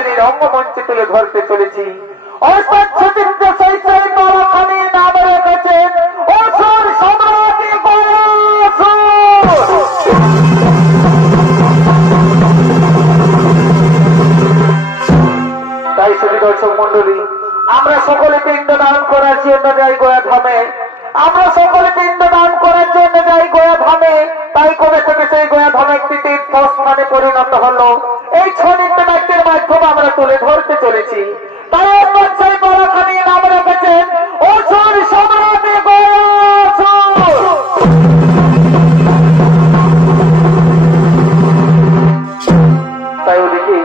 আমাদের রঙ্গমঞ্চে তুলে ধরতে চলেছি। অর্থাৎ সতীর্থ সেই সেই পরাখানি নাম রেখেছেন অসুর সম্রাট গয়াসুর। তাই শুধু দর্শক মন্ডলী, আমরা সকলে পিণ্ডদান করার জন্য যাই গয়া ধামে, আমরা সকলে পিণ্ডদান করার জন্য যাই গয়া ধামে। তাই কবে থেকে সেই গয়া ধামে একটি তীর্থস্থানে পরিণত হলো। এই ছনিত্য নাট্যের মাধ্যমে আমরা তুলে ধরতে চলেছি। তাই সেই পরাখানি নাম রেখেছেন অসুর সম্রাট গয়াসুর। তাই ওদিকে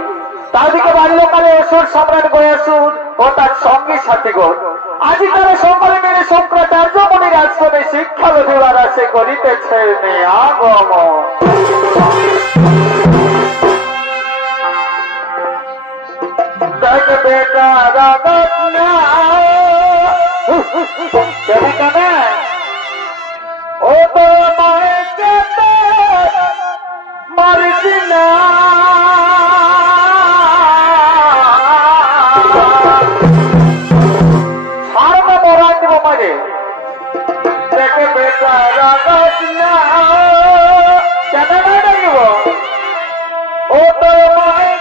তাদিকে বাল্যকালে অসুর সম্রাট গয়াসুর ও তার সঙ্গী সাথীগণ আজি তারা সকলে মিলে শঙ্করাচার্য মুনির আশ্রমে শিক্ষা লভিবার আশে করিতেছে আগমন। বেটা রাগত না ও তো মায়ে যেতে মারছি না সারা মরা দিব মারে দেখে বেটা রাগত না কেন দিব ও তো মায়ে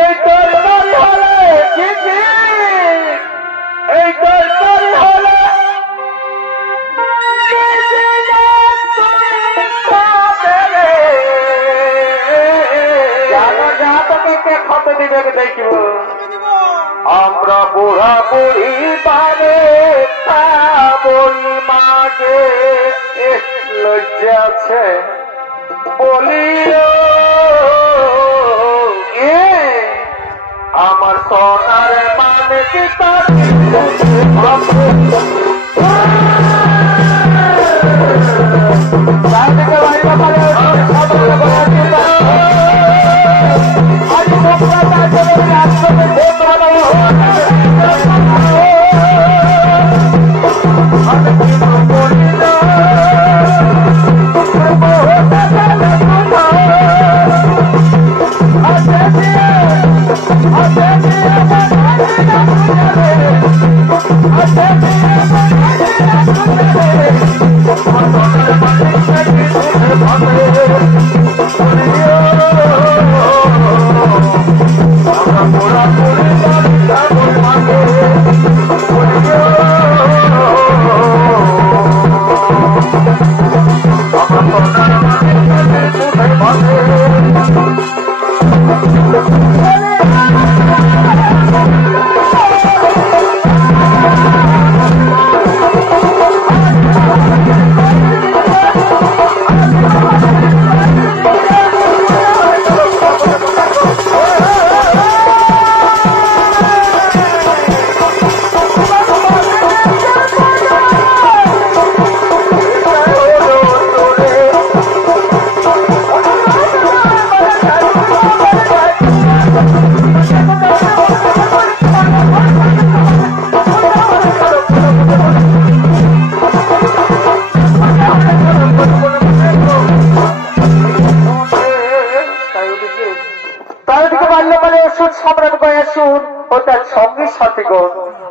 এই তরকারি হলে কি এই তরকারি হলে খতে দিবে দেখিব আমরা বুড়া বুড়ি পারে বলি মাঝে লজ্জা আছে বলিও আমার সোনার মানে কি তার সম্রাট গয়াসুর ও তার সঙ্গী সাথীগণ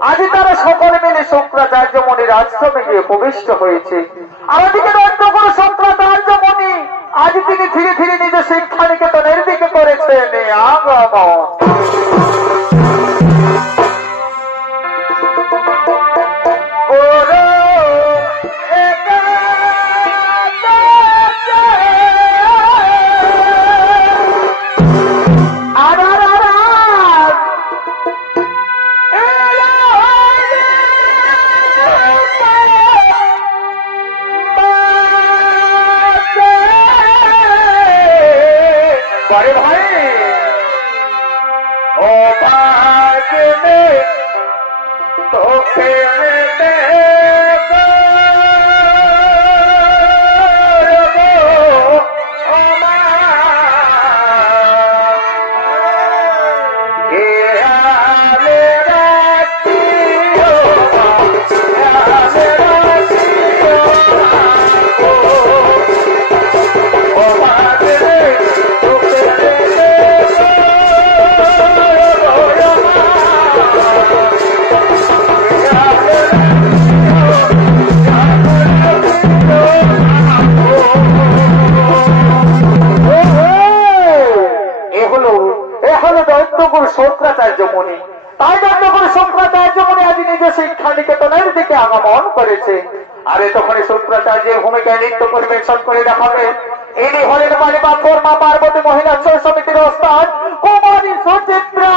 আজ তারা সকলে মিলে শঙ্করাচার্য মুনির আশ্রমে গিয়ে প্রবিষ্ট হয়েছে। আমাদেরকে দণ্ড করে শঙ্করাচার্য মুনি আজ তিনি ধীরে ধীরে নিজের শিক্ষা নিকেতনের দিকে করেছেন আগমন। ভাই ও সকলে শুক্রাচার্যের ভূমিকায় নৃত্য পরিবেশন করে দেখাবে। ইনি হলেন মালিবা ফর্মা পার্বতী মহিলা ছয় সমিতির ওস্তাদ কুমারী সুচিত্রা।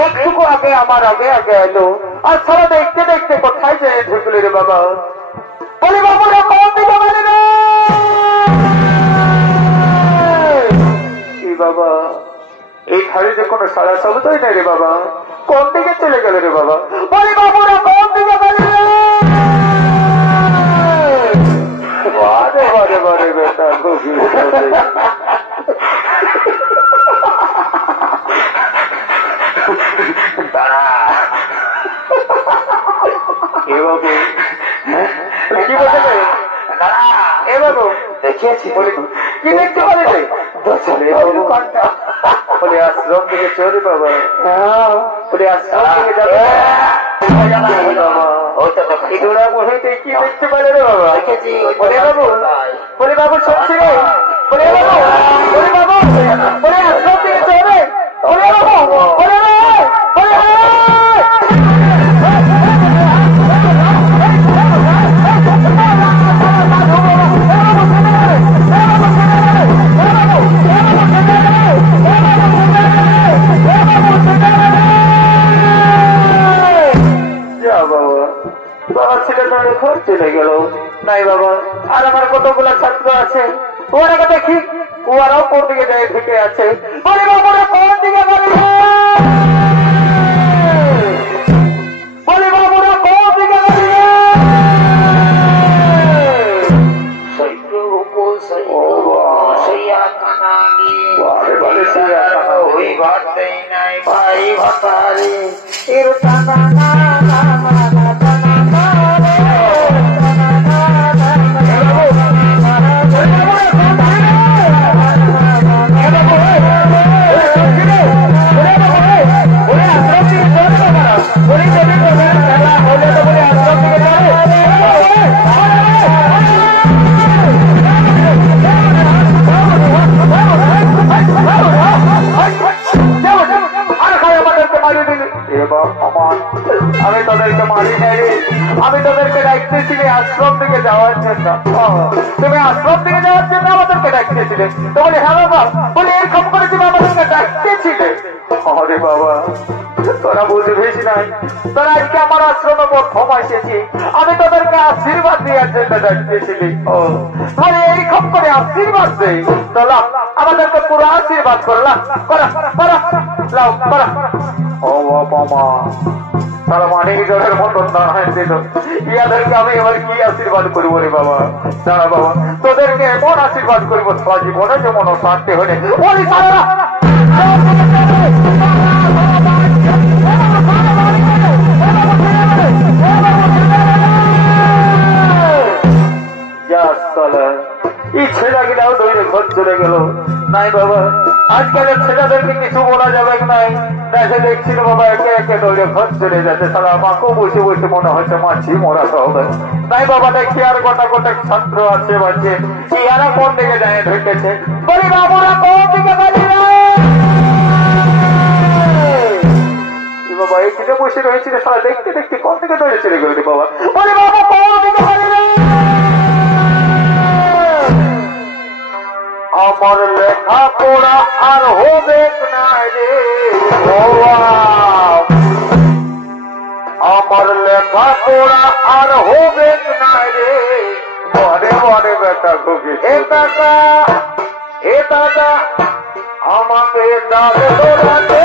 একটুকু আগে আমার আগে আগে এলো আর সারা দেখতে দেখতে কোথায় যায় ঢুকলো রে বাবা। বলি বাবুরা কোন দিকে বলে রে বাবা, এই ধারে কোনো সারা শব্দই নেই রে বাবা, কোন দিকে চলে গেল রে বাবা। বলি বাবুরা কোন দিকে বলে রে বারে বারে বারে বেটা কি বলছে এ বাবু দেখিয়েছি কি দেখতে পারে বলে আশ্রম থেকে চোরে বাবা, বলে আশ্রম থেকে যাবে কি দেখতে পারে রে বাবা। বলে বাবু, বলে বাবু শুনছি রে, বলে বাবু, বলে বাবু, বলে আশ্রম থেকে চোরে, বলে বাবু, বলে ঘর চলে গেল। নাই বাবা, আর আমার কতগুলো ছাত্র আছে, ওরা দেখি ওরাও কোন দিকে যায় ঢুকে আছে। বলে বাবুরা কোন দিকে বলে, বলে বাবুরা কোন দিকে বলে ভাই ভাতারি মারি দিলি। এবার আমার আমি তোদেরকে মারি নাই রে, আমি তোদেরকে ডাকতেছিলে আশ্রম থেকে যাওয়ার জন্য। তুমি আশ্রম থেকে যাওয়ার জন্য আমাদেরকে ডাকতেছিলে। তো বলে হ্যাঁ বাবা, বলে এরকম করে তুমি আমাদেরকে ডাকতেছিলে। আরে বাবা তোরা বুঝবিস নাই, তোরা আজকে আমার আশ্রমে প্রথম এসেছি, আমি তোদেরকে আশীর্বাদ দেওয়ার জন্য ডাকতেছিলি। বলে এইরকম করে আশীর্বাদ দেই, চলো আমাদেরকে পুরো আশীর্বাদ করলাম, করা করা লাও করা। ও বাবা মা তারা মানে জলের মতন দাঁড়ায় দিল, ইয়াদেরকে আমি এবার কি আশীর্বাদ করবো রে বাবা? দাঁড়া বাবা, তোদেরকে এমন আশীর্বাদ করবো সারা জীবনে যেমন শান্তি হলে ওই সারা এই ছেলেগুলাও দৌড়ে ঘর চলে গেল। নাই বাবা আজকালের ছেলেদেরকে কিছু বলা যাবে নাই, দেখে দেখছিল বাবা একে একে দৌড়ে ঘর চলে যাচ্ছে। তারা মাকেও বসে বসে মনে হচ্ছে মাছি মরাতে হবে। তাই বাবা দেখি আর গোটা গোটা ছাত্র আছে বাচ্চে, ইয়ারা কোন দিকে যায় ঢুকেছে, বলি বাবুরা কোন দিকে বাড়ি বাবা এখানে বসে রয়েছিল, সারা দেখতে দেখতে কোন দিকে দৌড়ে চলে গেল বাবা। বলি বাবা কোন দিকে বাড়ি আমার লেখা পড়া আর হবে না রে, আমার লেখা পড়া আর হবে না রে, বড়ে বড়ে বেটা ঘুরে এ দাদা এ দাদা আমাকে ডালে দৌড়াতে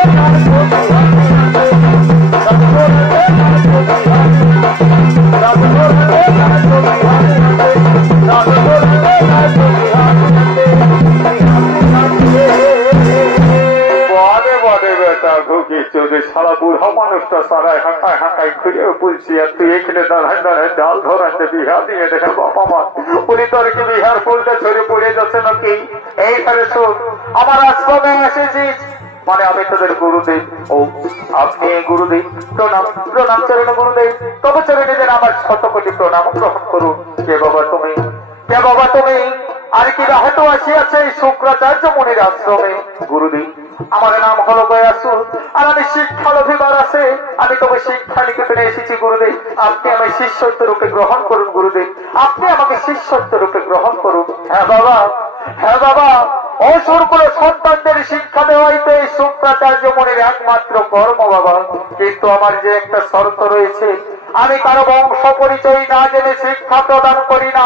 সারা বুড়া মানুষটা সারায় হাঁটায় হাঁটায় ঘুরে বলছি, আর তুই এখানে দাঁড়ায় দাঁড়ায় ডাল ধরাতে বিহা দিয়ে দেখে বাবা মা উনি তোর কি বিহার ফুলটা ছড়ে পড়ে যাচ্ছে নাকি? এইখানে শোন আমার আশ্রমে এসেছিস মানে আমি তোদের গুরুদেব। ও আপনি গুরুদেব, প্রণাম প্রণাম চরণ গুরুদেব, তবে চরণে যেন আমার শত কোটি প্রণাম গ্রহণ করুন। কে বাবা তুমি? কে বাবা তুমি? আর কি হয়তো আসিয়াছে এই শুক্রাচার্য মুনির আশ্রমে। গুরুদেব আমার নাম হলো গয়াসুর, আর আমি শিক্ষালভিবার আছে, আমি তবে শিক্ষা নিকেতনে এসেছি গুরুদেব। আপনি আমার শিষ্যত্ব রূপে গ্রহণ করুন গুরুদেব, আপনি আমাকে শিষ্যত্ব রূপে গ্রহণ করুন। হ্যাঁ বাবা, হ্যাঁ বাবা, অসুরকুল সন্তানদের শিক্ষা দেওয়াই তো এই শুক্রাচার্য মুনির একমাত্র কর্ম বাবা। কিন্তু আমার যে একটা শর্ত রয়েছে, আমি কারো বংশ পরিচয় না জেনে শিক্ষা প্রদান করি না।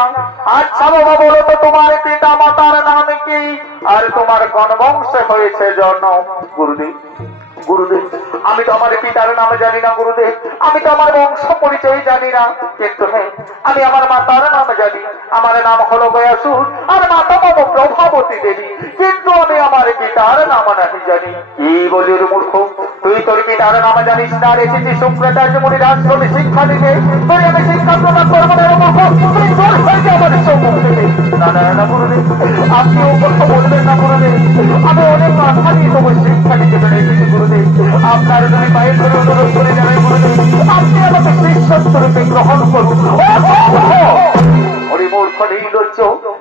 আচ্ছা বাবা বলো তো তোমার পিতা মাতার নাম কি, আর তোমার কোন বংশে হয়েছে জন্ম? গুরুদেব গুরুদেব আমি তো আমার পিতার নাম জানি না গুরুদেব, আমি তো আমার বংশ পরিচয় জানি না, কিন্তু হ্যাঁ আমি আমার মাতার নাম জানি। আমার নাম হলো গয়াসুর, আর মাতা মম প্রভাবতী দেবী, কিন্তু আমি আমার পিতার নাম নাহি জানি। কি বলি রে মূর্খ, তুই তোর পিতার নাম জানিস না, এসেছি শুক্রাচার্য মুনির আশ্রমে শিক্ষা দিতে, তুই আমি শিক্ষা প্রদান করবো না মূর্খ, তুই তোর হয়েছে আমাদের সম্মুখ থেকে। না না না গুরুদেব, আপনিও কথা বলবেন না গুরুদেব, আমি অনেক আশা নিয়ে তোমার শিক্ষা দিতে পেরে এসেছি গুরুদেব। আপনার যদি পায়ের ধরে অনুরোধ করে যাবেন গুরুদেব, আপনি আমাকে শিষ্যত্ব রূপে গ্রহণ করুন। ওরে মূর্খ নির্লজ্জ,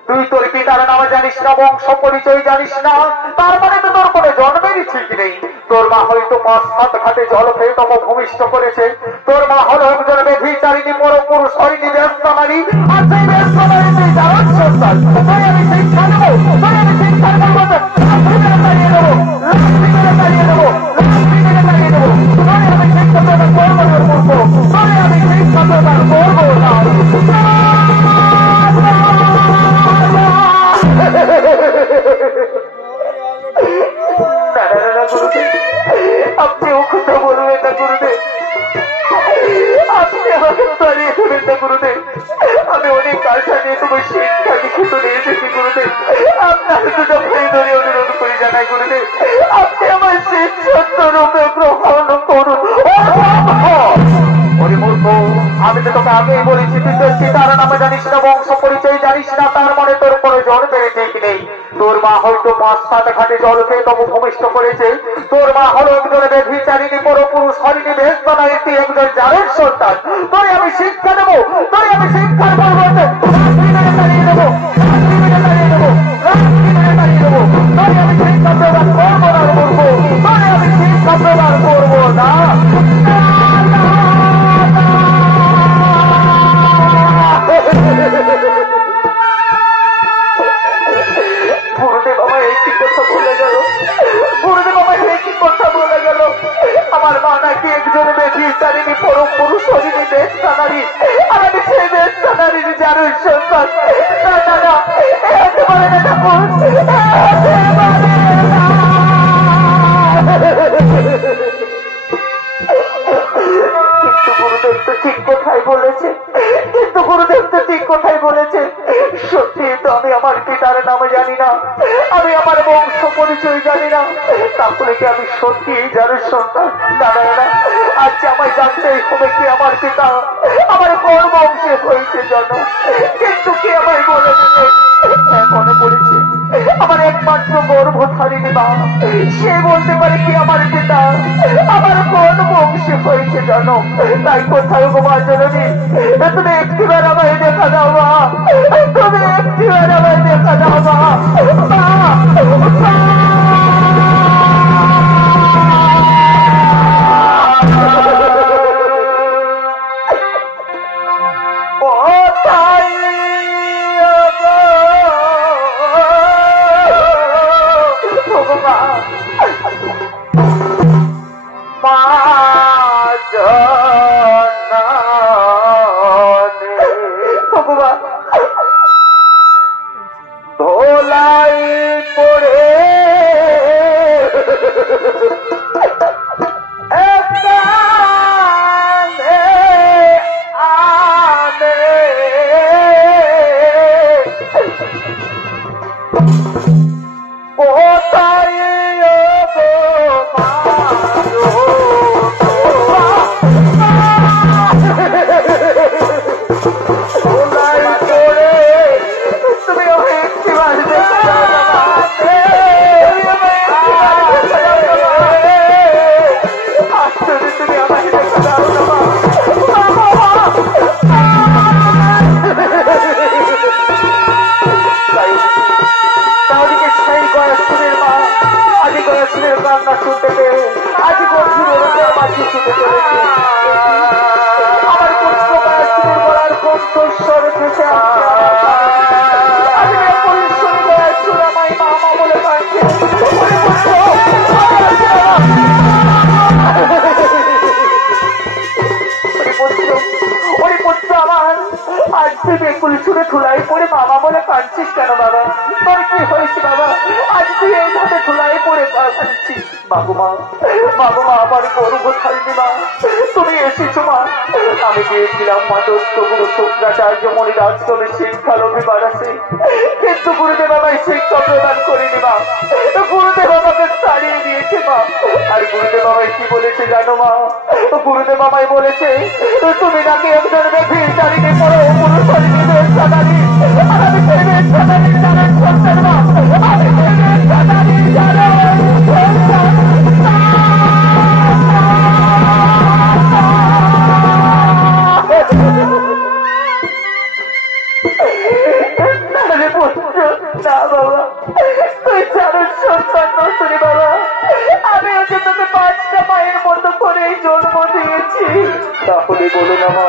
তুই তোর পিতার নাম জানিস না, বংশ পরিচয় জানিস না, তার মানে তো তোর কোনো জন্মেরই ঠিক নেই। তোর মা হয়তো ৫-৭ ঘাটে জল খেয়ে তম ভূমিষ্ঠ করেছে, তোর মা হলো একজন বেভিচারিণী পরপুরুষ হরিণী ব্যস্তামারী, আর সেই ব্যস্তামারী তুই যাওয়ার সন্তান। তাই আমি শিক্ষা দেবো, তাই আমি শিক্ষা দেবো, তাড়িয়ে দেবো, তাড়িয়ে দেবো, তাড়িয়ে দেবো, তাই আমি শিক্ষা প্রদান করবো না মূর্খ, তাই আমি শিক্ষা প্রদান করবো না। আপনিও কথা বলবেন না গুরুদেব, আপনি আমাকে তাড়িয়ে দেবেন না গুরুদেব, আমি অনেক আশা নিয়ে তোমার শিক্ষা নিকেতনে এসেছি গুরুদেব। আপনার দুটো ভাই ধরে অনুরোধ করে জানাই গুরুদেব, আপনি আমার শিষ্যত্ব রূপে গ্রহণ করুন। ওরে মূর্খ, আমি তো তোকে আগেই বলেছি, তুই তোর পিতার নামে জানিস না, বংশ পরিচয় জানিস না, তার মানে তোর কোনো জন্মের ঠিক নেই। তোর মা হয়তো ৫-৭ ঘাটে জল খেয়ে তবু ভূমিষ্ঠ করেছে, তোর মা হলো একজন বেভিচারিণী পরপুরুষ হরিণী বেস্তামারী, তুই একজন জারের সন্তান। তোর আমি শিক্ষা দেবো, তোর আমি শিক্ষার পরিবর্তে তাড়িয়ে দেবো, তাড়িয়ে দেবো, তাড়িয়ে দেবো, তোর আমি শিক্ষা প্রদান করবো না মূর্খ, তোর আমি শিক্ষা প্রদান করবো। দেব না। গুরুদেব আমার একটি কথা বলে গেল, গুরুদেব আমার একটি কথা বলে গেল, আমার মা নাকি একজন বেঠিস্তারিণী পরম পুরুষ হরিণী বেশানারী, আর আমি সেই বেশানারীর জারুর সন্তান। না না না, এ হতে পারে না ঠাকুর, কিন্তু গুরুদেব তো ঠিক কথাই বলেছে, কিন্তু গুরুদেব তো ঠিক কথাই বলেছে। সত্যি তো আমি আমার পিতার নাম জানি না, আমি আমার বংশ পরিচয় জানি না, তাহলে কি আমি সত্যি যার সন্তান? না না না, আজ আমায় জানতেই হবে কি আমার পিতা, আমার কোন বংশে হয়েছে জন্ম। কিন্তু কি আমায় বলে দেবে? মনে পড়েছে আমার একমাত্র গর্ভধারিণী মা, সে বলতে পারে কি আমার পিতা আমার কোন বংশে হয়েছে জন্ম। তাই কোথায় গোমা জননী, তুমি একটিবার আমায় দেখা দাও মা, তুমি একটিবার আমায় দেখা দাও মা। ধোলাই পড়ে কান্না শুনতে পেয়ে আজ গভীর মাঝে ছুটে চলেছে। আমার পুত্র গায়ত্রীর গলার কণ্ঠস্বর ভেসে আসছে আমি পরিশ্রমী গায়ত্রী আমায় মামা বলে কাঁদছে। ওরে পুত্র আমার, আজ তুই বেকুল সুরে ধুলাই পড়ে মামা বলে কাঁদছিস কেন বাবা? তোর কি হয়েছে বাবা? আজ তুই এইভাবে ধুলাই পড়ে কাঁদছিস? মাগুমা মাগুমা, আমার গর্ভধারিণী মা, তুমি এসেছো মা। আমি গিয়েছিলাম মা দত্তগুরু শুক্রাচার্য মনির আশ্রমে শিক্ষা লোভে বাড়াছে, কিন্তু গুরুদেব আমায় শিক্ষা প্রদান করিনি মা। গুরুদেব আমাকে তাড়িয়ে দিয়েছে মা। আর গুরুদেব আমায় কি বলেছে জানো মা? গুরুদেব আমায় বলেছে তুমি নাকি একজন বেঠিস্তারিণী পরম পুরুষ হরিণী বেশানারী, আর আমি সেই বেশানারীর জানের সন্তান মা। আমি সেই বেশানারীর জানের সন্তান। না বাবা, তুই জানোর সন্তান নতুন বাবা। আমি ওকে তোকে 5টা মায়ের মতো করে জন্ম দিয়েছি। তাহলে বলো না মা,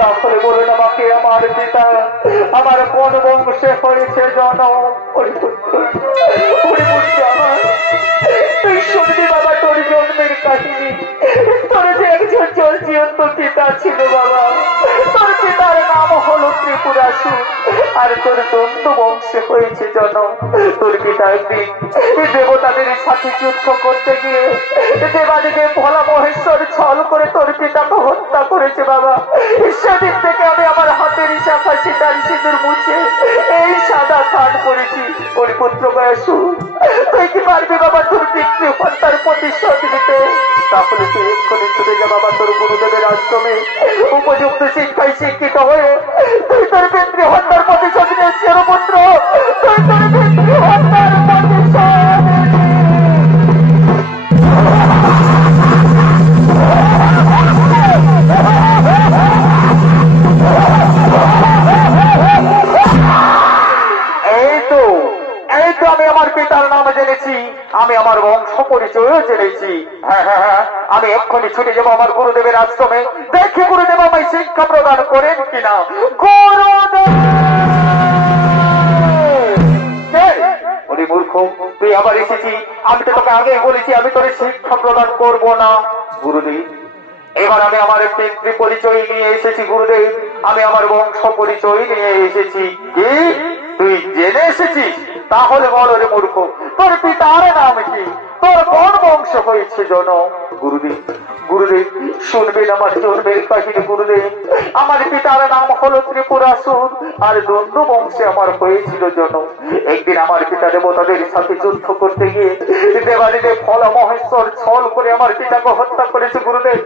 তাহলে বলো না মাকে আমার পিতা আমার কোন বংশে হয়েছে জন্ম? আমার তুই শুনবি বাবা তোর জন্মের কাহিনী। তোর যে একজন জলজিয়ন্ত পিতা ছিল বাবা, তোর পিতার নাম হলো ত্রিপুরাসুর, আর তোর দন্ত বংশে হয়েছে জন্ম। তোর পিতা একদিন দেবতাদের সাথে যুদ্ধ করতে গিয়ে দেবাদিকে ভোলা মহেশ্বর ছল করে তোর পিতাকে হত্যা করেছে বাবা। সেদিন থেকে আমি আমার হাতের শাখা সীতার সিঁদুর মুছে এই সাদা থান করেছি। ওর পুত্র বয়সু, তুই কি পারবি বাবা তোর পিতৃ হত্যার প্রতিশোধ নিতে? তাহলে তুই এক্ষুনি ছুটে যা বাবা তোর গুরুদেবের আশ্রমে, উপযুক্ত শিক্ষায় শিক্ষিত হয়ে তুই তোর পিতৃ হত্যার প্রতিশোধ নিয়েছিস পুত্র। তুই তোর পিতৃ হত্যার প্রতিশোধ। এই তো আমি আমার পিতার নাম জেনেছি, আমি আমার বংশ পরিচয়ও জেনেছি। হ্যাঁ হ্যাঁ হ্যাঁ, আমি এক্ষুনি ছুটে যাবো আমার গুরুদেবের আশ্রমে, দেখি গুরুদেব আমায় শিক্ষা প্রদান করেন কিনা। গুরুদেব মূর্খ, তুই আবার এসেছি, আমি তো তোকে আগেই বলেছি আমি তোর শিক্ষা প্রদান করব না। গুরুদেব, এবার আমি আমার পিতৃ পরিচয় নিয়ে এসেছি। গুরুদেব, আমি আমার বংশ পরিচয় নিয়ে এসেছি। কি তুই জেনে এসেছিস? তাহলে বল রে মূর্খ, তোর পিতার নাম কি, তোর কোন বংশ হয়েছে জন? গুরুদেব, গুরুদেব শুনবেন আমার জন্মের কাহিনী। গুরুদেব, আমার পিতার নাম হলো ত্রিপুরাসুর, আর দণ্ড বংশে আমার হয়েছিল জন। একদিন আমার পিতা দেবতাদের সাথে যুদ্ধ করতে গিয়ে দেবাদিদেব ফল মহেশ্বর ছল করে আমার পিতাকে হত্যা করেছে। গুরুদেব,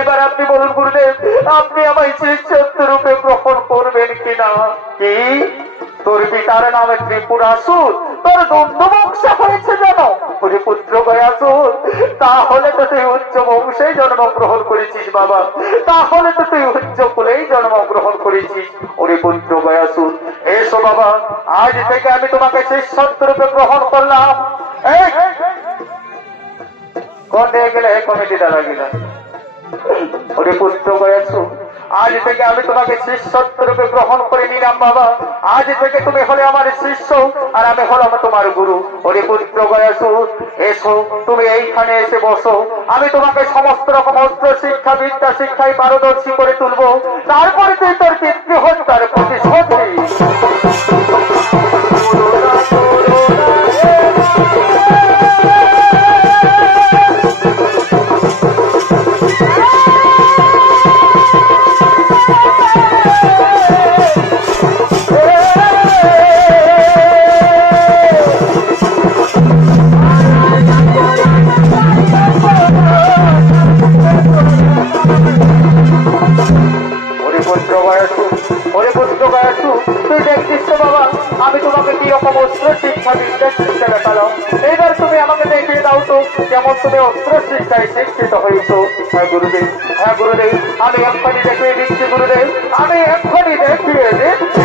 এবার আপনি বলুন গুরুদেব, আপনি আমায় শিষ্যত্ব রূপে গ্রহণ করবেন কিনা? কি তোর পিতার নামে ত্রিপুরাসুর, তোর দণ্ড বংশ হয়েছে যেন পুত্র গয়াসুর? তাহলে তো তুই উচ্চ বংশে জন্মগ্রহণ করেছিস বাবা, তাহলে তো তুই উচ্চ কুলেই জন্মগ্রহণ করেছিস। ওরে পুত্র গয়াসুর, এসো বাবা, আজ থেকে আমি তোমাকে শিষ্যত্ব রূপে গ্রহণ করলাম। কোন দিয়ে গেলে কমিটি দ্বারা গেলাম। ওরে পুত্র গয়াসুর, আজ থেকে আমি তোমাকে শিষ্যত্ব রূপে গ্রহণ করে নিলাম বাবা। আজ থেকে তুমি হলে আমার শিষ্য, আর আমি হলাম তোমার গুরু। ওরে পুত্র গয়াসুর, এসো, তুমি এইখানে এসে বসো। আমি তোমাকে সমস্ত রকম অস্ত্র শিক্ষা বিদ্যা শিক্ষায় পারদর্শী করে তুলবো, তারপরে তুই তোর পিতৃ হত্যার প্রতিশোধ নিস। তুই দেখছিস তো বাবা, আমি তোমাকে কি রকম অস্ত্র শিক্ষা বিদ্যা শিক্ষা দেখালাম। এইবার তুমি আমাকে দেখিয়ে দাও তো যেমন তুমি অস্ত্র শিক্ষায় শিক্ষিত হয়েছো। হ্যাঁ গুরুদেব, হ্যাঁ গুরুদেব, আমি এক্ষুনি দেখিয়ে দিচ্ছি। গুরুদেব, আমি এক্ষুনি দেখিয়ে দিচ্ছি।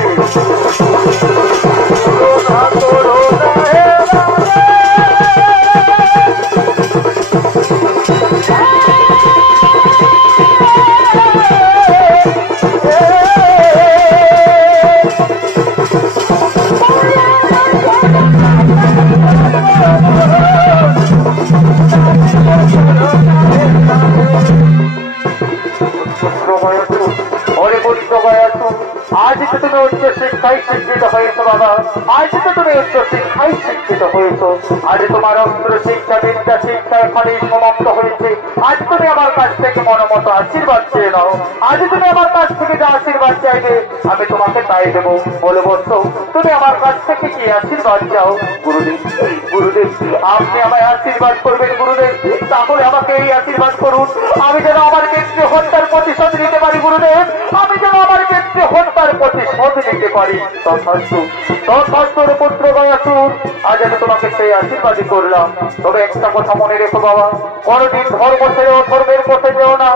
আজ তো তুমি উচ্চ শিক্ষায় শিক্ষিত হয়েছো বাবা, আজ তো তুমি উচ্চ শিক্ষায় শিক্ষিত হয়েছো। আজ তোমার অস্ত্র শিক্ষা বিদ্যা শিক্ষা এখানেই সমাপ্ত হয়েছে। আজ তুমি আমার কাছ থেকে মনোমতো আশীর্বাদ চেয়ে নাও। আজ তুমি আমার কাছ থেকে যা আশীর্বাদ চাইবে আমি তোমাকে তাই দেবো। বলে বলছো, তুমি আমার কাছ থেকে কি আশীর্বাদ চাও? গুরুদেব, গুরুদেব আপনি আমায় আশীর্বাদ করবেন গুরুদেব, তাহলে আমাকে এই আশীর্বাদ করুন, আমি যেন আমার পিতৃ হত্যার প্রতিশোধ নিতে পারি। গুরুদেব, আমি যেন আমার পিতৃ হত্যার প্রতিশোধ নিতে পারি। তথাস্তু পুত্র গয়াসুর, আজ আমি তোমাকে সেই আশীর্বাদই করলাম। তবে একটা কথা মনে রেখো বাবা, কোনদিন ধর্ম ছেড়ে ধর্মের পথে যেও না।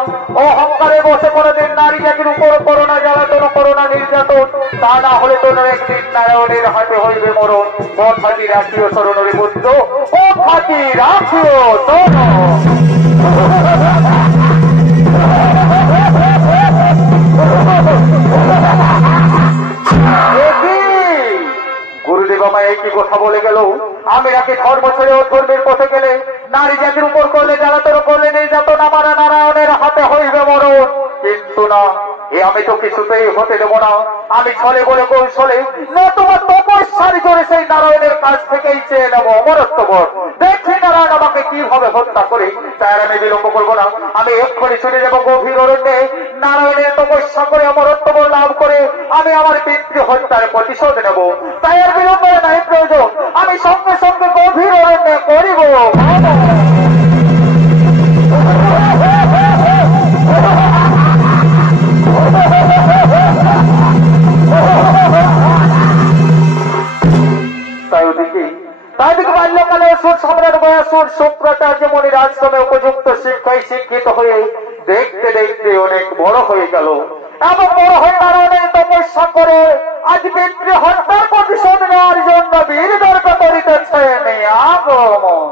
অহংকারে বসে কোনদিন নারী জাতির উপর করো না জ্বালাতন, করো না নির্যাতন, তা না হলে তোদের একদিন নারায়ণের হাতে হইবে মরণ। কথাটি রাখিও স্মরণ রে পুত্র, কথাটি রাখিও স্মরণ। গুরুদেব আমায় একই কথা বলে গেল, আমি নাকি ধর্ম ছেড়ে ধর্মের পথে গেলে নারী জাতির উপর করলে জ্বালাতন করলে নির্যাতন আমার নারায়ণের হাতে হইবে মরণ। কিন্তু না, এ আমি তো কিছুতেই হতে দেবো না। আমি ছলে বলে কৌশলে না তোমার তপস্যার জোরে সেই নারায়ণের কাছ থেকেই চেয়ে নেবো অমরত্ব বর। দেখি নারায়ণ আমাকে কিভাবে হত্যা করে, তাই আমি বিলম্ব করবো না। আমি এক্ষুনি ছুটে যাবো গভীর অরণ্যে, নারায়ণের তপস্যা করে অমরত্ব বর লাভ করে আমি আমার পিতৃ হত্যার প্রতিশোধ নেব। তাই আর বিলম্বের নাই প্রয়োজন, আমি সঙ্গে সঙ্গে গভীর অরণ্যে করিব। বাল্যকালে সুর সম্রাট গয়াসুর শুক্রাচার্য মনির আশ্রমে উপযুক্ত শিক্ষায় শিক্ষিত হয়ে দেখতে দেখতে অনেক বড় হয়ে গেল এবং বড় হয়ে নারায়ণের তপস্যা করে আজ পিতৃ হত্যার প্রতিশোধ নেওয়ার জন্য বীর দরকার করিতেছেন। আগমন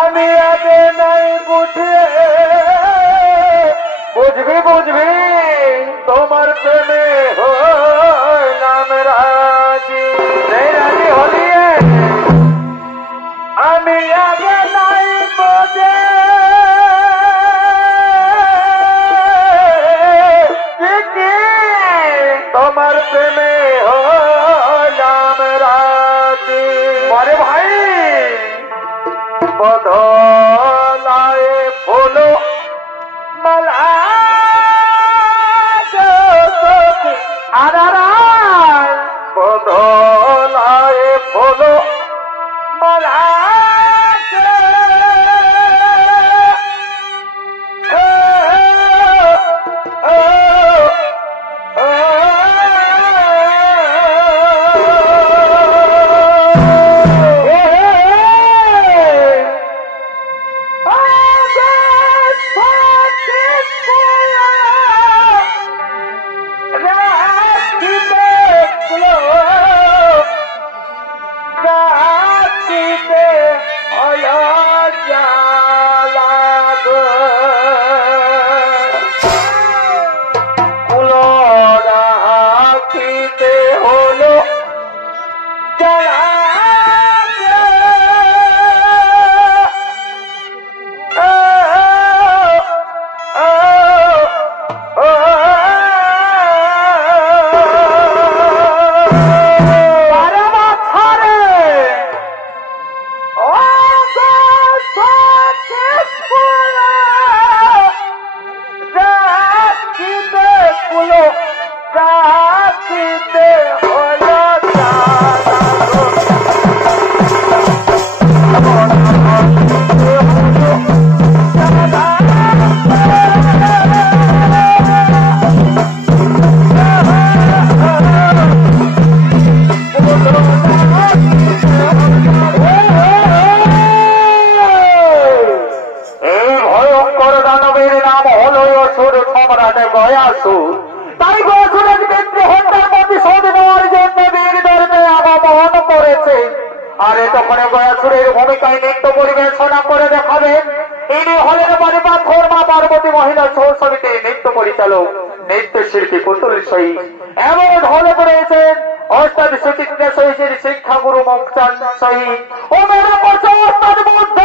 আমি আগে নাই বুঝে বুঝবি বুঝবি তোমার প্রেমে হইলাম রাজি রাজি হলিয়ে আমি আগে নাই বুঝে তোমার প্রেমে হইলাম রাজি আরে ভাই বদলায় ফুলো মালা আনারায় বদলায় ফুলো মালা আরে তখন গয়াসুরের ভূমিকায় নৃত্য পরিবেশনা করে দেখাবেন ইনি হলেন বাড়িবাদ মা পার্বতী মহিলা ছৌ ছবিতে নৃত্য পরিচালক নৃত্য শিল্পী পুতুল সহিত এমন হলে পড়েছেন অর্থাৎ সুচিত্রা সহিতের শিক্ষাগুরু মুক্তান সহিত ও মেরে বছর অর্থাৎ বুদ্ধ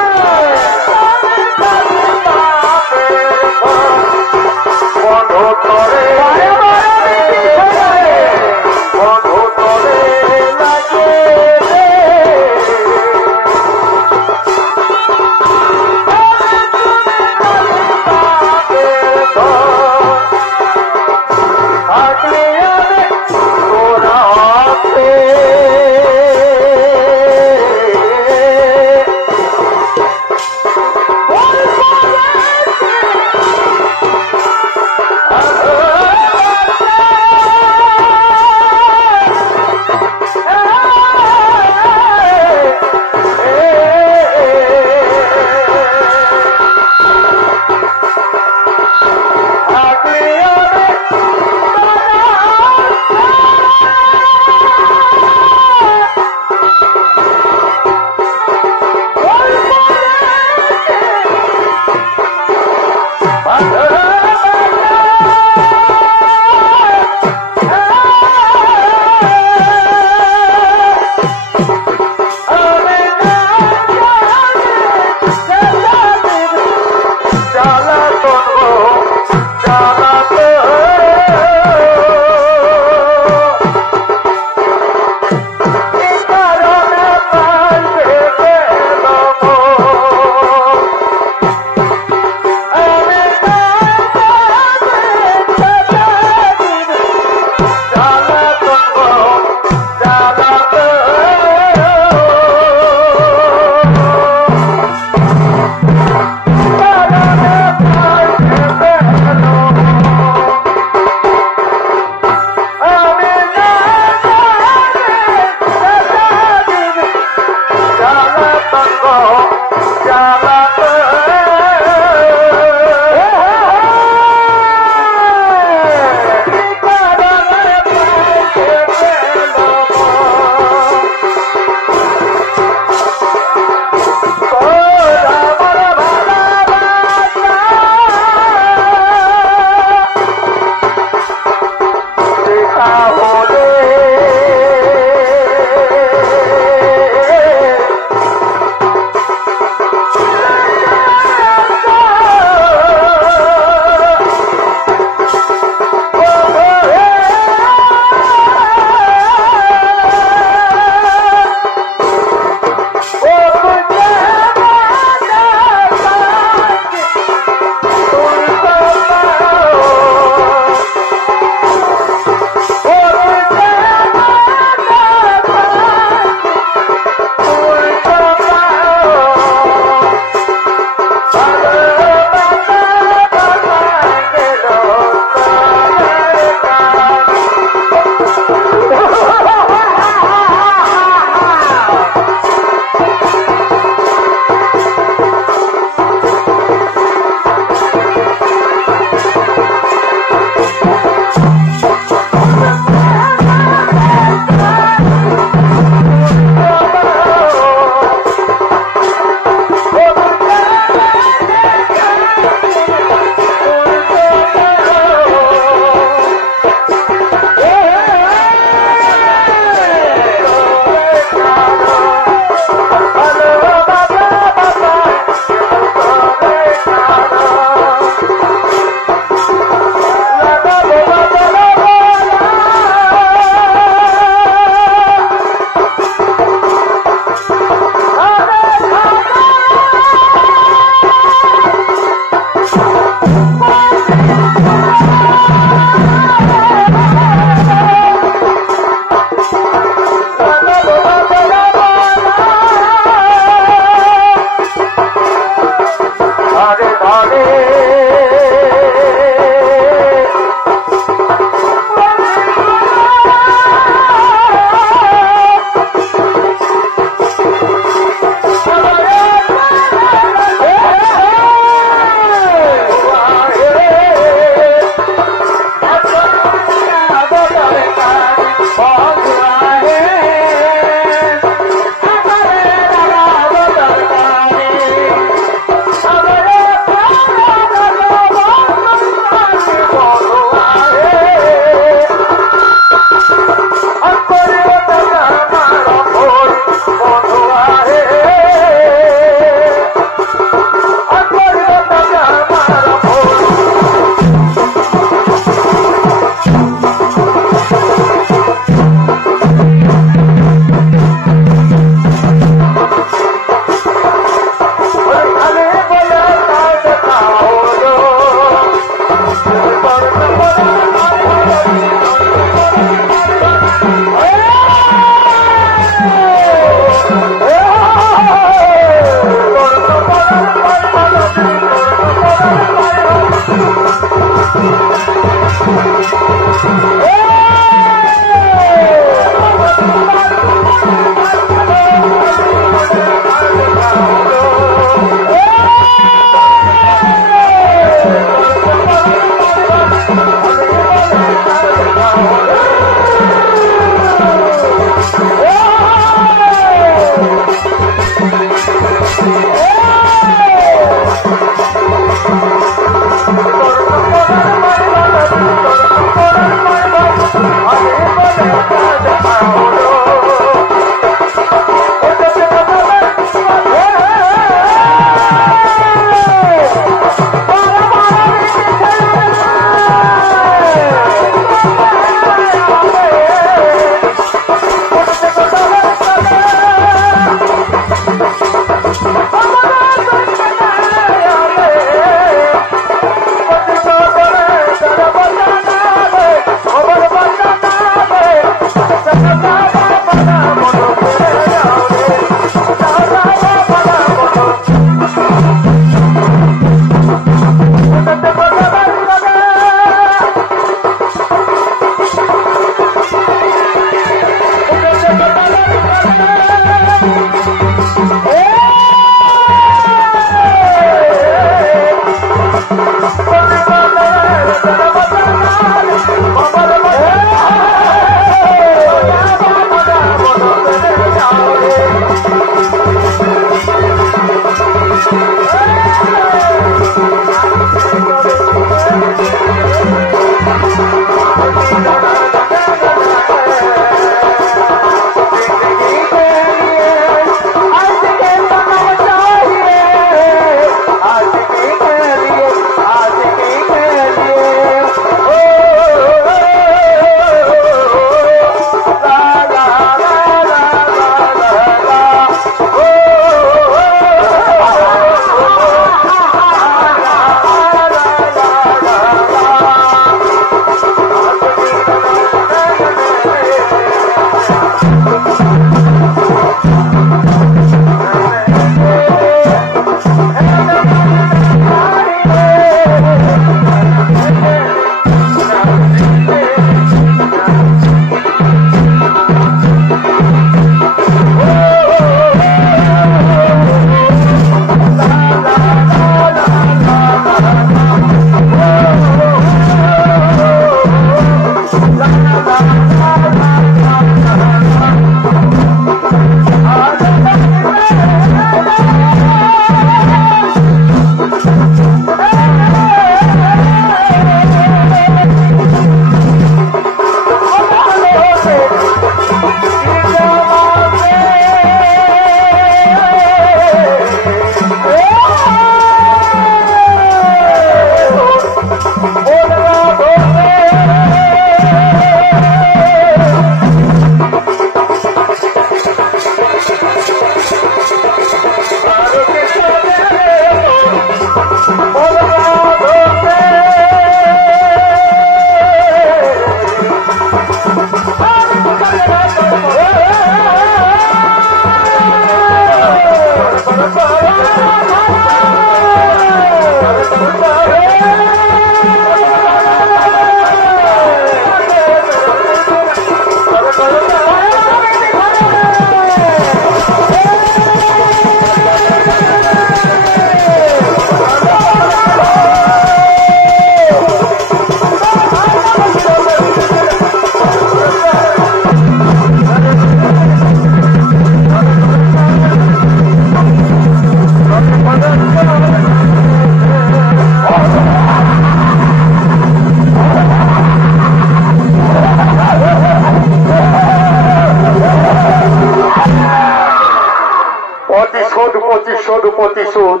প্রতিশোধ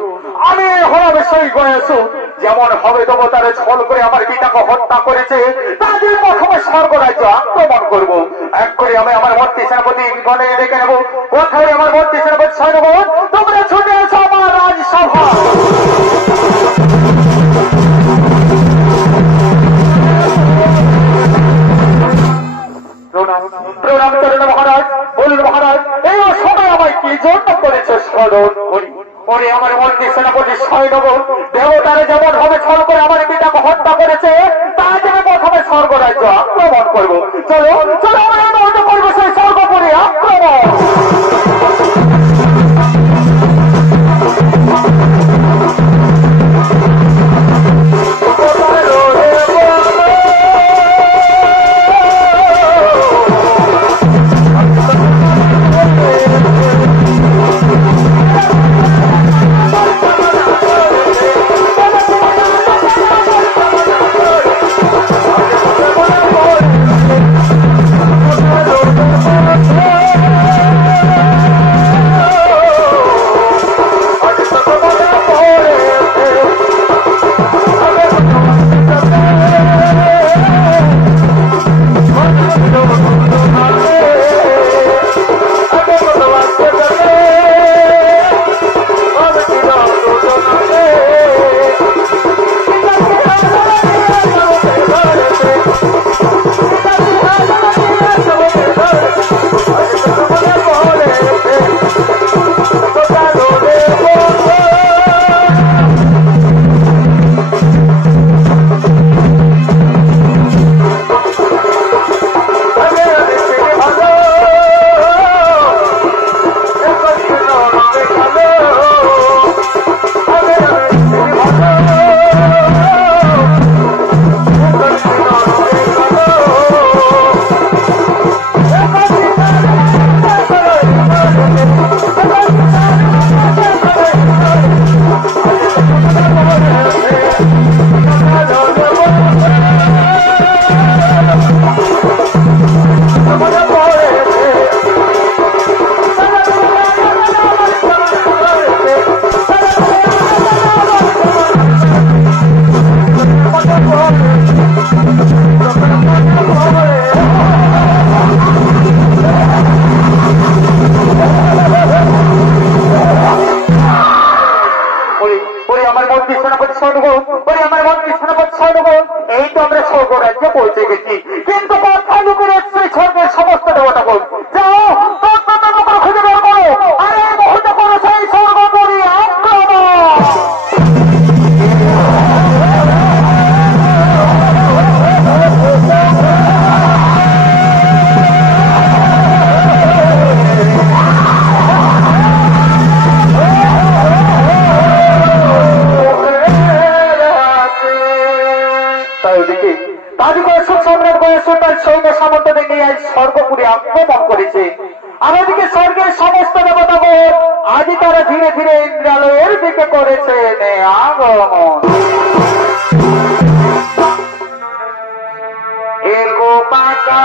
আমি হলাম সেই গয়াসুদ, যেমন হবে দেবতারে ছল করে আমার পিতাকে হত্যা করেছে তাদের প্রথমে স্বর্গরাজ্য আক্রমণ করব। এক করে আমি আমার মূর্তি সেনাপতি গণে ডেকে নেব, কোথায় আমার মূর্তি সেনাপতি সৈন্যগণ তোমরা ছুটে এসো আমার রাজসভা। প্রণাম করেন মহারাজ। বলুন মহারাজ, এই সময় আমায় কি জন্য করেছে স্মরণ করি? ওরে আমার মন্ত্রী সেনাপতি সৈন্যগণ দেবতারে যেমন হবে ছল করে আমার পিতাকে হত্যা করেছে তাই আমি প্রথমে স্বর্গরাজ্য আক্রমণ করবো। চলো চলো আমরা করবো সেই স্বর্গপুরী আক্রমণ। করি। ওরে আমার মন্ত্রী সেনাপতি স্বর্ণগণ, ওরে আমার মন্ত্রী সেনাপতি স্বর্ণগণ, এই তো আমরা স্বর্গ রাজ্যে পৌঁছে গেছি। কিন্তু কথা লুকিয়ে এসছে স্বর্গের সমস্ত দেবতাগণ। যাও খুঁজে বের করো, আর এই মুহূর্তে করো সেই স্বর্গপুরী আক্রমণ। সৈন্য সামন্তদের নিয়ে আজ স্বর্গপুরে আক্রমণ করেছে। আমাদেরকে স্বর্গের সমস্ত দেবতাগণ আজ তারা ধীরে ধীরে ইন্দ্রালয়ের দিকে করেছে আগমন। এগো পাকা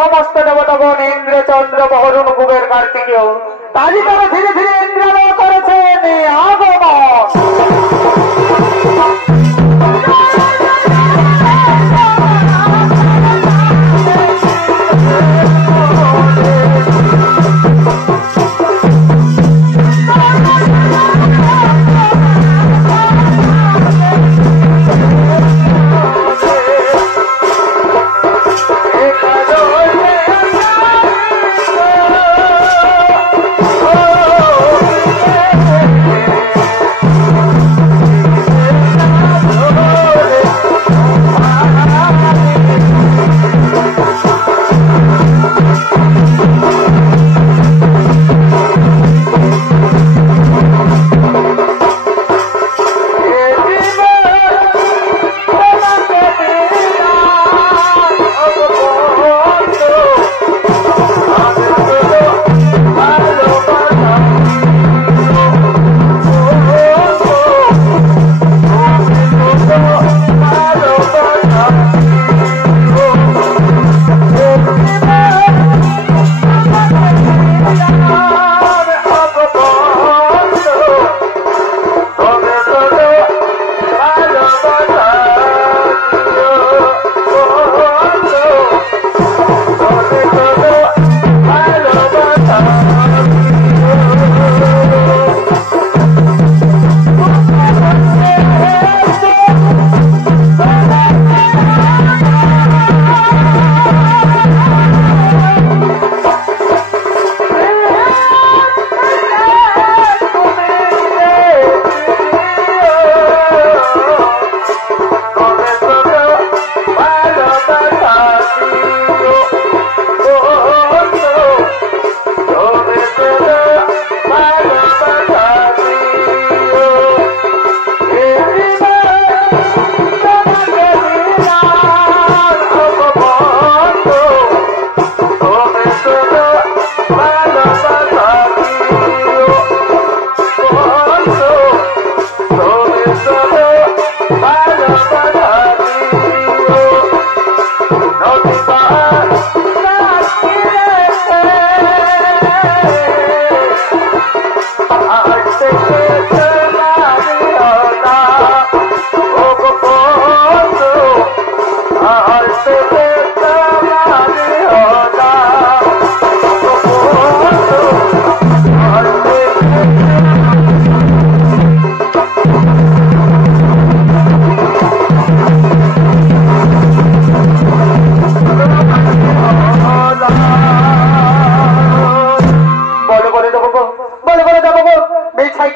সমস্ত দেবতাগণ ইন্দ্র চন্দ্র বহরুণ কুবের কার্তিকেয় তারই তারা ধীরে ধীরে ইন্দ্রালয় করেছে আগমন।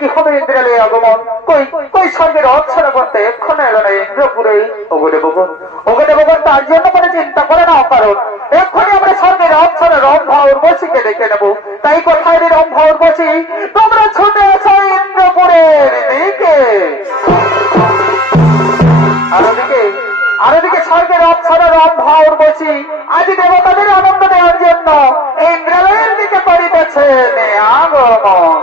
কি হবে ইন্দ্রালয়ে আগমন? কই কই স্বর্গের অক্ষর করতে এক্ষণ এলো না ইন্দ্রপুরে। ওগোটে ভগবান তার জন্য করে চিন্তা করে না, কারণ এক্ষুনি আমরা স্বর্গের অক্ষরে রম্ভা উর্বশীকে ডেকে নেবো। তাই কোথায় রে রম্ভা উর্বশী? তোমরা ছুটে আছো ইন্দ্রপুরের দিকে। আরদিকে স্বর্গের অক্ষরে রম্ভা উর্বশী আজ দেবতাদের আনন্দ দেওয়ার জন্য ইন্দ্রালয়ের দিকে করিতেছে আগমন।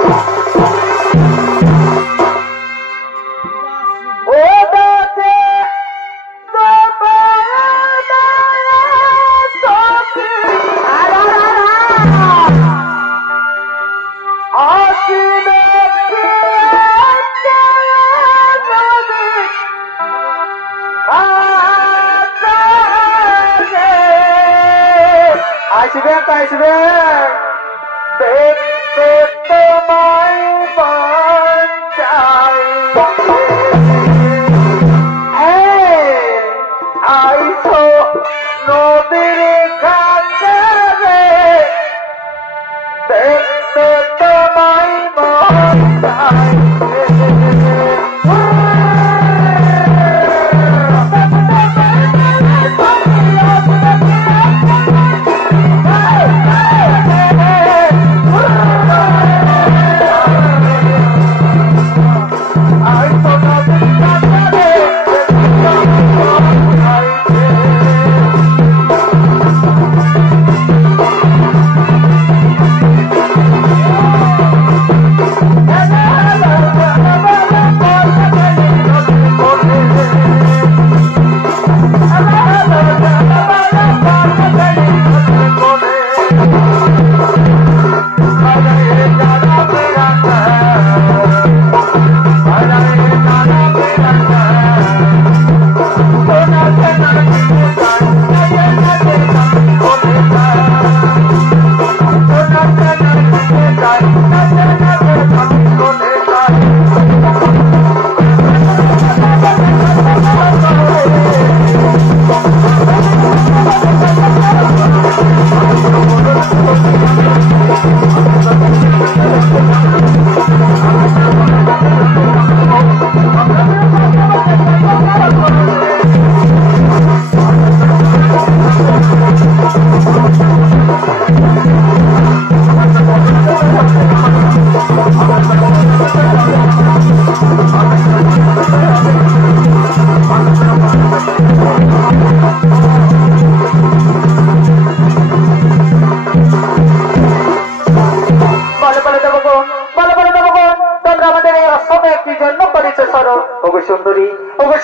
আসবে দেখতে তোমায় মন চাই। আইসো নদীর কাছে দেখতে তোমায় মন চাই।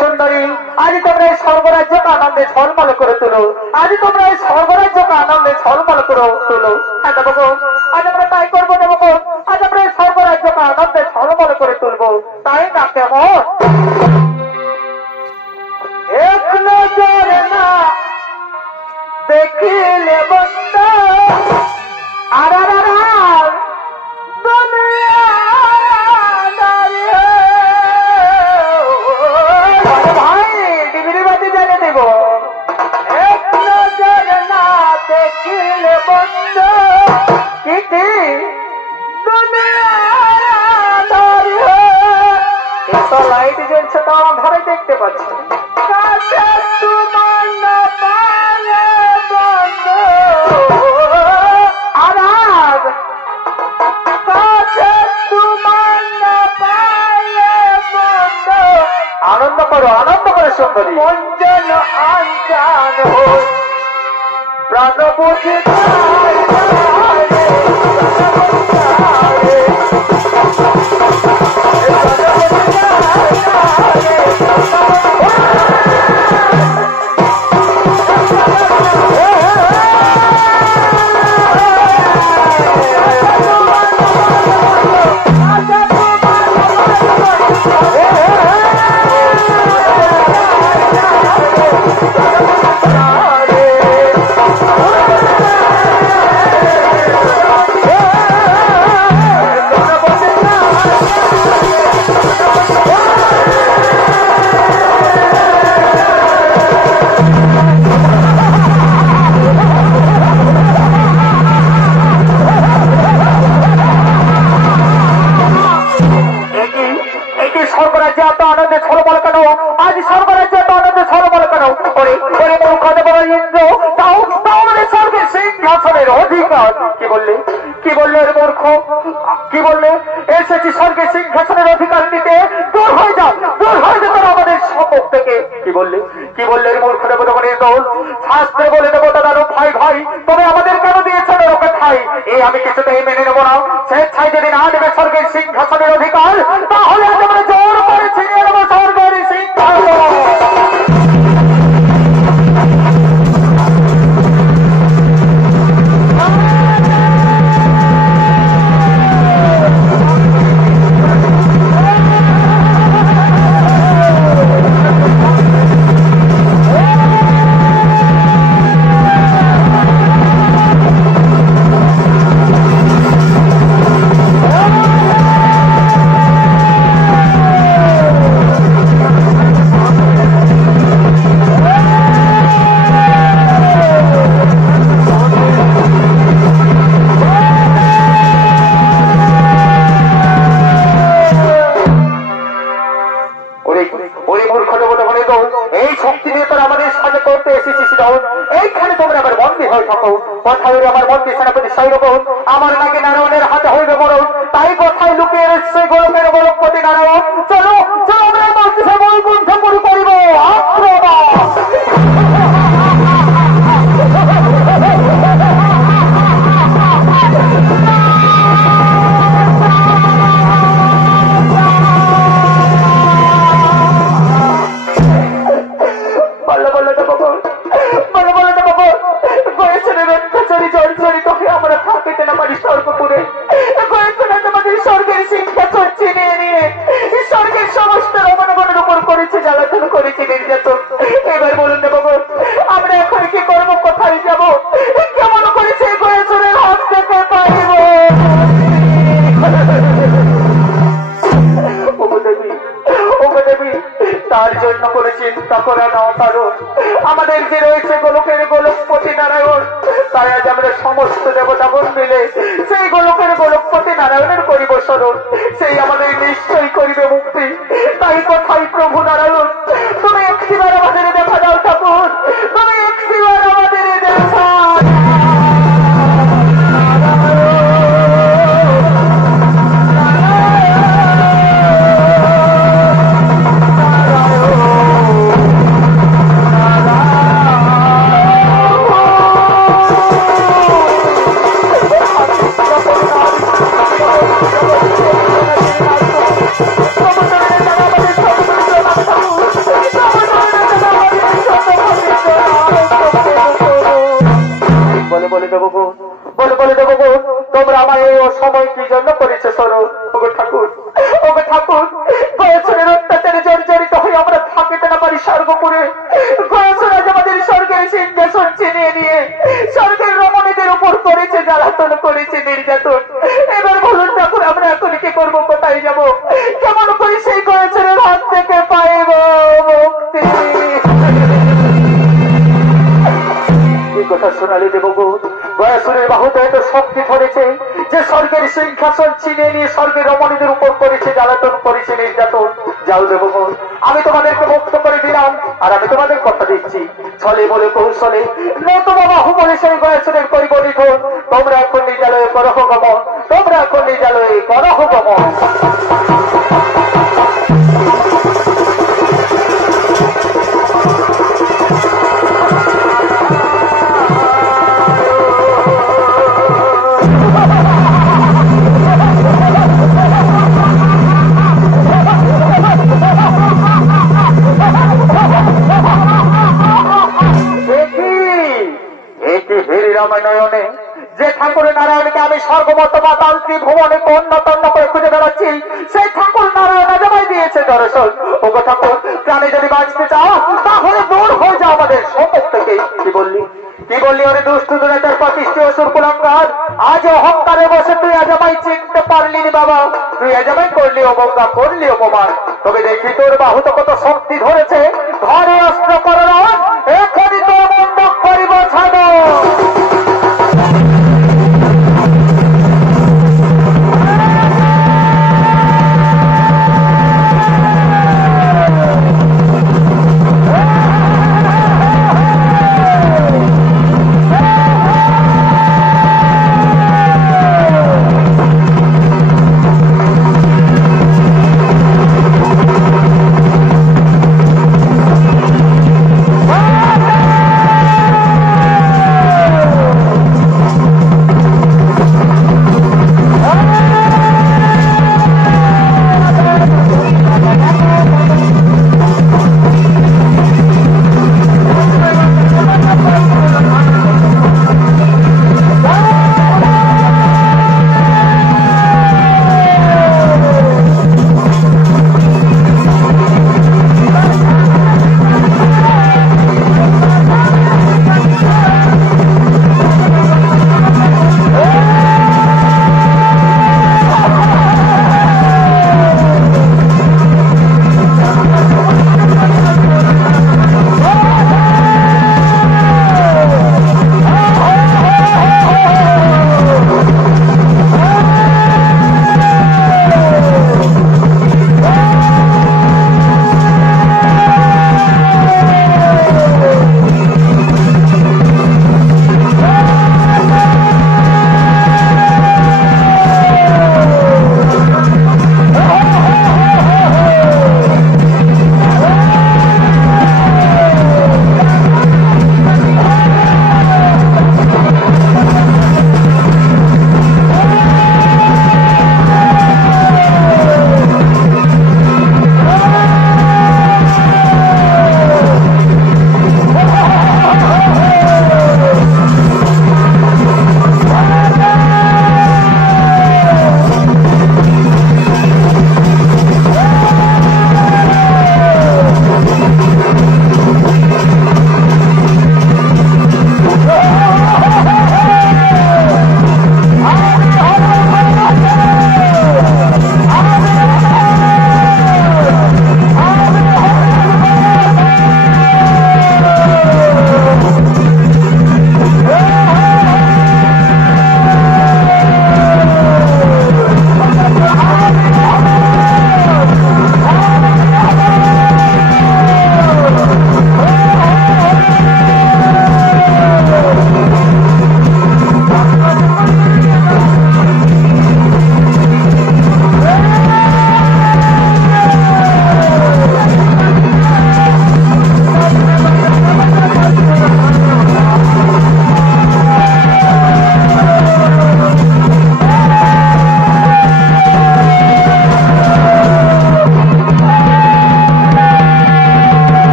সুন্দরী, আজ তোমরা এই স্বর্গরাজ্যকে আনন্দে ঝলমল করে তোলো। আজ তোমরা এই স্বর্গরাজ্যকে আনন্দে ঝলমল করে তোলো। হ্যাঁ দেবগণ, আজ আমরা তাই করবো দেবগণ। আজ আমরা এই স্বর্গরাজ্যকে আনন্দে ঝলমল করে তুলবো, তাই না কেমন? এক নজরে না দেখিলে বন্ধু আর লাইট জ্বলছে তো আমার ঘরে দেখতে পাচ্ছি। আনন্দ করো, আনন্দ করে সুন্দরী। অঞ্জন আঞ্জান প্রাণ বুঝি কি বললে? এসেছি স্বর্গের সিংহাসনের অধিকার নিতে, দূর হয়ে যা তোরা আমাদের সম্মুখ থেকে। কি বললে? এই মূর্খ দেবতাগণের দল। শাস্ত্রে বলে দেবতা দানো ভাই ভাই, তবে আমাদের কেন দিয়েছে নরকে ঠাই? এই আমি কিছুতেই মেনে নেব না। স্বেচ্ছায় যদি না দেবে স্বর্গের সিংহাসনের অধিকার, তাহলে আজ আমরা জোর করে ছিনিয়ে নেব স্বর্গের সিংহাসন। এই শক্তি নিয়ে তোরা আমাদের সাথে করতে এসেছিস। এইখানে তোমরা আবার বন্দী হয়ে থাকো। কথায় আমার বন্দী সেনাপতি সৈরকম আমার নাকি নারায়ণের হাতে হইবে মরণ। তাই কথায় লুকিয়ে রয়েছে গোলকের গোলকপতি নারায়ণ। চলো আমরা বলতেছে বৈকুণ্ঠ পুরী করিব স্বর্গের সিংহাসন চিনিয়ে নিয়ে স্বর্গের সমস্ত রমণগণের উপর করেছে জ্বালাতন, করেছে নির্যাতন। এবার বলুন না বাবু, আমরা এখন কি করবো? কোথায় যাব? কেমন করেছে গয়েশ্বরের হাত থেকে পাইব? তার জন্য করে চিন্তা করা নাও কারণ আমাদের যে রয়েছে গোলকের গোলকপতি নারায়ণ, তাই আজ আমরা সমস্ত দেবতাগণ মিলে সেই গোলকের গোলকপতি নারায়ণের করিব স্মরণ। সেই আমাদের নিশ্চয়ই করিবে মুক্তি। তাই কথাই প্রভু নারায়ণ, তুমি একটিবার আমাদের দেখা দাও ঠাকুর, তুমি একটিবার আমাদের দেখা। বলে দেবো গো, তোমরা আমায় এই অসময় কি জন্য করেছে সরো? ওগো ঠাকুর গয়েশ্বরের অত্যাচারে জর্জরিত হয়ে আমরা থাকিতে না পারি স্বর্গপুরে। গয়েশ্বর আজ আমাদের স্বর্গের সিংহাসন চিনিয়ে নিয়ে স্বর্গের রমণীদের উপর করেছে জ্বালাতন, করেছে নির্যাতন। এবার বলুন ঠাকুর, আমরা এখন কি করবো? কোথায় যাব? কেমন করে সেই গয়েশ্বরের হাত থেকে পাইব মুক্তি? এই কথা শোনালে দেবগো, গয়াসুরের বাহুতে এত শক্তি ধরেছে যে স্বর্গের সিংহাসন ছিনিয়ে নিয়ে স্বর্গের রমণীদের উপর করেছে জ্বালাতন, করেছে নির্যাতন। যাও দেবগো, আমি তোমাদেরকে মুক্ত করে দিলাম। আর আমি তোমাদের কথা দিচ্ছি, ছলে বলে কৌশলে নতুবা বাহু বলে সেই গয়াসুরের করিব নিধন। তোমরা এখন নিজালয়ে করহ গমন, রামায়ণে যে ঠাকুর নারায়ণকে আমি সর্বমত পাতাল ত্রিভুবনে তন্ন তন্ন করে খুঁজে বেড়াচ্ছি, সেই ঠাকুর নারায়ণ আজমাই দিয়েছে দর্শন। ওগো ঠাকুর, প্রাণে যদি বাঁচতে চাও তাহলে দূর হয়ে যাও আমাদের সম্মুখ থেকে। কি বললি ওরে দুষ্ট দুরাচার পাপিষ্টি অসুর কুলাঙ্গার? আজ অহংকারে বসে তুই আজমাই চিনতে পারলি নি বাবা। তুই আজমাই করলি অবজ্ঞা, করলি অপমান। তবে দেখি তোর বাহুতে কত শক্তি ধরেছে। ঘরে অস্ত্র করণ, এখনই তোর বন্ধক করিব ছাড়ো।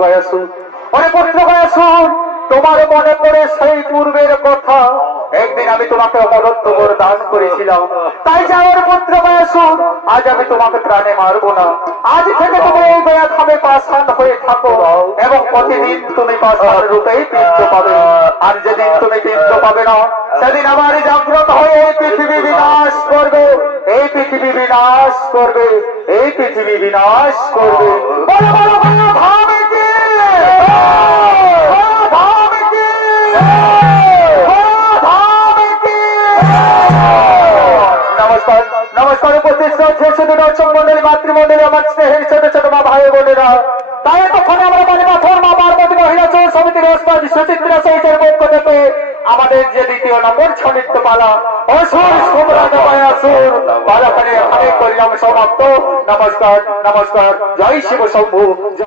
গয়াসুর। ওরে পুত্র গয়াসুর, তোমার মনে পড়ে সেই পূর্বের কথা, একদিন আমি তোমাকে অমরত্ব দান করেছিলাম, তাই যাওয়ার পুত্র গয়াসুর, আজ আমি তোমাকে প্রাণে মারবো না। আজ থেকে তুমি এই গয়া ধামে পাষাণ হয়ে থাকো এবং প্রতিদিন তুমি পাষাণ রূপেই পিণ্ড পাবে। আর যেদিন তুমি পিণ্ড পাবে না, সেদিন আমার জাগ্রত হয়ে এই পৃথিবী বিনাশ করবে, এই পৃথিবী বিনাশ করবে, এই পৃথিবী বিনাশ করবে। বলো বলো বলো ধামে কি? ধামে কি? নমস্কার নমস্কার, উপস্থিত শুধু দর্শক মন্ডলী, মাতৃমন্ডলী, আমার স্নেহের ছোট ছোট মা ভাই বোনেরা, তাই এতক্ষণ আমরা মণিমাথর মা পার্বতী মহিলা চৌর সমিতির ওস্তাদ সুচিত্রা সহিতের পক্ষ থেকে আমাদের যে দ্বিতীয় নম্বর ছন্দিত্য পালা অসুর সম্রাট গয়াসুর পালাখানে এখানে করলাম সমাপ্ত। নমস্কার নমস্কার, জয় শিব শম্ভু।